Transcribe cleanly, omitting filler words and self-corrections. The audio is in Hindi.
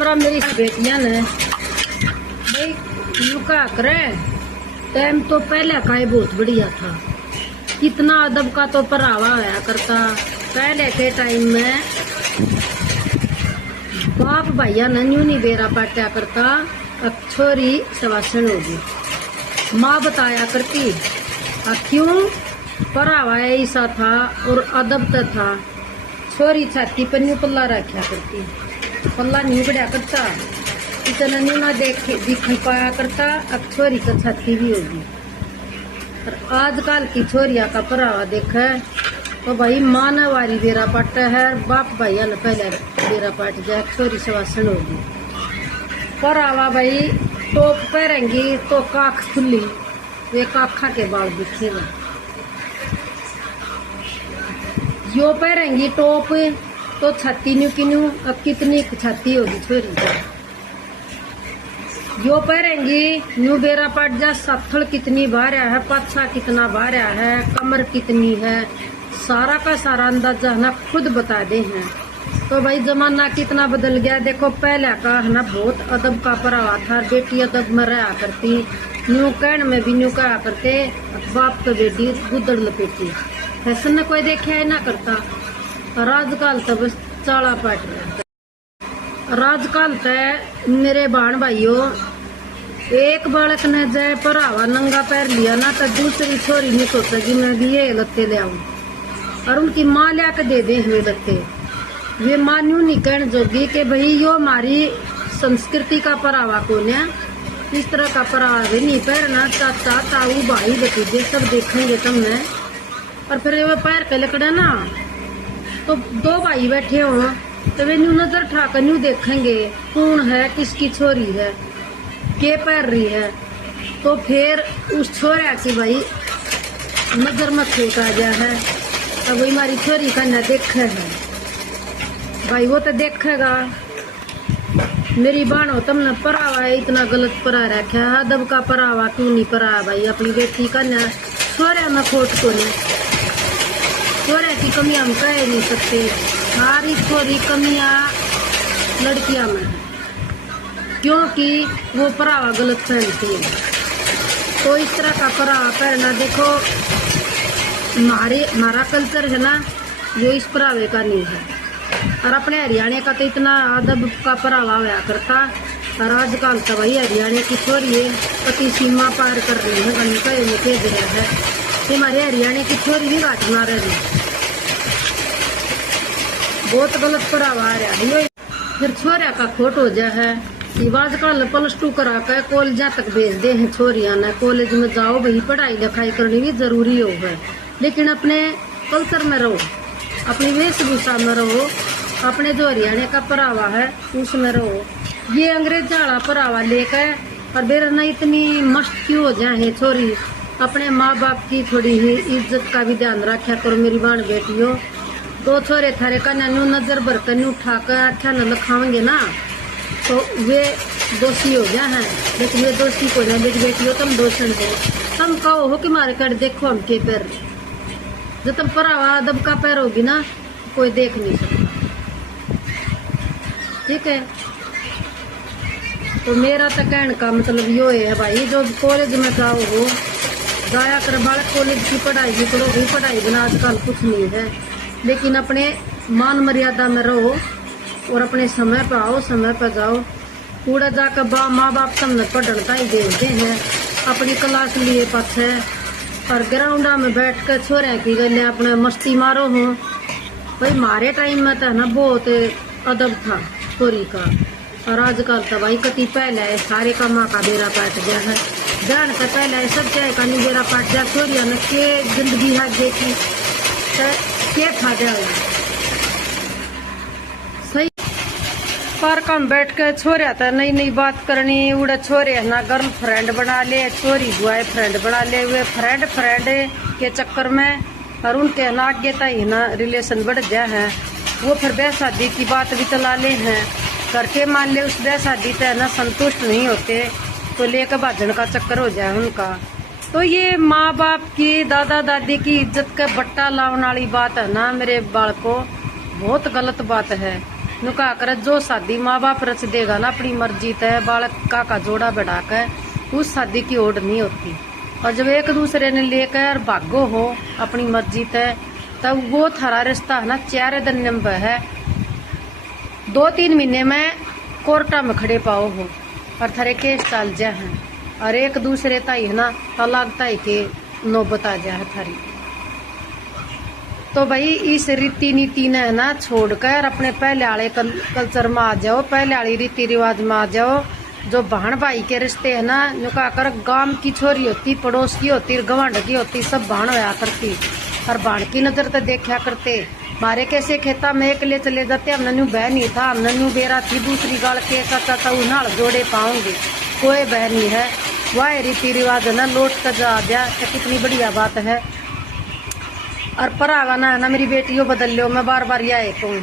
मेरी बेटियां ने भाई लुका करे टाइम तो पहले का ही बहुत बढ़िया था। कितना अदब का तो परावा आया करता पहले के टाइम में। बाप भैया नन्यू नहीं बेरा पाटा करता, अब छोरी सवासन होगी। माँ बताया करती क्यों परावा ऐसा था और अदब तो था। छोरी छाती पर न्यू पल्ला रखा करती, पल्ला नहीं बढ़िया करता, इतना न्यू ना दिख पाया करता। अब छोरी का छाती भी होगी। और आजकल की छोरिया का परावा देखा तो भाई माँ ने वारी बेरा पाटा है, बाप भैया ने पहले बेरा पाट जाए, छोरी सवासन होगी। परावा भाई टोप पहरेंगी तो काख खुली, वे काखा के बाल दिखेगा। यो पहरेंगी टोप तो छाती न्यू की न्यू, अब कितनी छाती होगी छोरी की। यो पहरेंगी न्यू बेरा पाट जा, सत्थल कितनी भारा है, पाछा कितना भारा है, कमर कितनी है, सारा का सारा अंदाजा है ना खुद बता दे हैं। तो भाई जमाना कितना बदल गया। देखो पहले का है ना बहुत अदब का परावा था, बेटी अदब में रहा करती, न्यू कहन में भी न्यू कहा करते, बाप तो बेटी गुदड़ लपेटी। फैशन ने कोई देखा है ना करता। और आजकल तो बस चाला पाट रहा। आजकल तो मेरे बहन भाइयों एक बालक ने जाए परावा नंगा पैर लिया ना तो दूसरी छोरी नहीं सोचेगी मैं भी ये लत्ते ले आऊं, और उनकी माँ लिया के दे दे हुए लत्ते। वे माँ न्यू नहीं कहने जोगी कि भाई यो हमारी संस्कृति का परावा कौन है, इस तरह का परावा भी नहीं पहनना। चाचा ताऊ भाई भतीजे सब देखेंगे तुमने। और फिर वो पैर के लकड़े ना तो दो भाई बैठे हो तो वे न्यू नजर ठाकर न्यू देखेंगे कौन है, किसकी छोरी है, के पैर रही है। तो फिर उस छोरा की भाई नजर में खोट आ गया है। अब वही हमारी छोरी का न देखे है भाई, वो तो देखेगा। मेरी बहन हो तुमने परावा इतना गलत परा रखा है, अदब का परावा क्यों नहीं परा भाई अपनी बेटी का न। छोरे में खोट को न, छोरे की कमी हम कह नहीं सकते, सारी छोरी कमियां लड़कियां में है क्योंकि वो परावा गलत पहनती है। तो इस तरह का परावा पहनना देखो हमारा कल्चर है ना, जो इस परावे का नहीं है। और अपने हरियाणा का तो इतना अदब का परावा हुआ करता। और आजकल तो वही हरियाणा की छोरी है पति सीमा पार कर रही है, कहीं भेज रहा है कि हमारे हरियाणा की छोरी भी घाट मार रही है। बहुत गलत परावा आ रहा है। फिर छोरिया का खोट हो जाए है। आजकल +2 करा कर कॉलेज तक भेज दे हैं छोरिया ने, कॉलेज में जाओ भाई पढ़ाई लिखाई करनी भी जरूरी हो है, लेकिन अपने कल्चर में रहो, अपनी वेशभूषा में रहो, अपने जो हरियाणा का परावा है उसमें रहो। ये अंग्रेज वाला परावा लेकर और बेरा न इतनी मस्त क्यों हो जाए छोरी। अपने माँ बाप की थोड़ी ही इज्जत का भी ध्यान रखा करो मेरी बहन बेटियों। दो छोरे थारे का नू नजर भर कर नू उठाकर अच्छा न लखावेंगे ना तो वे दोषी हो गया है, लेकिन वे दोषी को नहीं। मेरी बेटियों तुम दोषण हो, तुम कहो हो कि मारे कर देखो हम के पैर, जब तुम परावा अदब का पैर होगी ना कोई देख नहीं सकता। ठीक है, तो मेरा तो कहने का मतलब यो है भाई, जो कॉलेज में जाओ हो जाया कर, बालक कॉलेज की पढ़ाई भी करो भी, पढ़ाई बिना आजकल कुछ नहीं है, लेकिन अपने मान मर्यादा में रहो और अपने समय पर आओ, समय पर जाओ। कूड़ा जाकर माँ बाप तुमने पढ़ता ही देखते हैं अपनी क्लास लिए पाछे, और ग्राउंडा में बैठ कर छोरे की गले अपने मस्ती मारो हो। भाई हमारे टाइम में तो ना बहुत अदब था छोरी का, और आजकल तो भाई कति पहले है सारे का माँ का बेरा पाट गया है। जान से पहले सब चाहे का नहीं बेरा पाट गया, छोरिया ने के जिंदगी हाथ देखी के फायदा हुआ। पार्क में बैठ के छोरिया था नई नई बात करनी, उड़े छोरे है ना गर्लफ्रेंड बना ले, छोरी बॉयफ्रेंड बना ले, वे फ्रेंड के चक्कर में और उनके ना आगे तक ना रिलेशन बढ़ गया है। वो फिर ब्याह शादी की बात भी चला ले हैं करके, मान ले उस ब्याह शादी पे ना संतुष्ट नहीं होते तो लेकर भाजन का चक्कर हो जाए उनका। तो ये माँ बाप की दादा दादी की इज्जत का बट्टा लाने वाली बात है ना मेरे बालकों, बहुत गलत बात है। नुका कर जो शादी माँ बाप रच देगा ना अपनी मर्जी तय बालक का जोड़ा बढ़ा कर, उस शादी की ओढ़ नहीं होती। और जब एक दूसरे ने लेकर भागो हो अपनी मर्जी तय, तब वो थारा रिश्ता है ना 4 दिन में है 2-3 महीने में कोर्टा में खड़े पाओ हो और थारे केस चल जा है और एक दूसरे ताई है ना तलाक ताई के नौबत आ जा है थारी। तो भाई इस रीति नीति ने है ना छोड़कर अपने पहले वाले कल्चर में आ जाओ, पहले वाली रीति रिवाज में आ जाओ। जो बहन भाई के रिश्ते है ना नुका कर गांव की छोरी होती, पड़ोस की होती, गवांड की होती, सब बहन होया करती और बहन की नजर तो देखा करते। मारे कैसे खेता में एक ले चले जाते, हमने न्यू बह नहीं था, हमने न्यू बेरा थी, दूसरी गाल के चाचा उन्हाड़ जोड़े पाऊंगे, कोई बह नहीं है। वह रीति रिवाज है ना लौट कर जा दिया, तो कितनी बढ़िया बात है। और परागाना है ना मेरी बेटियों बदल लो, मैं बार बार यह कहूँ।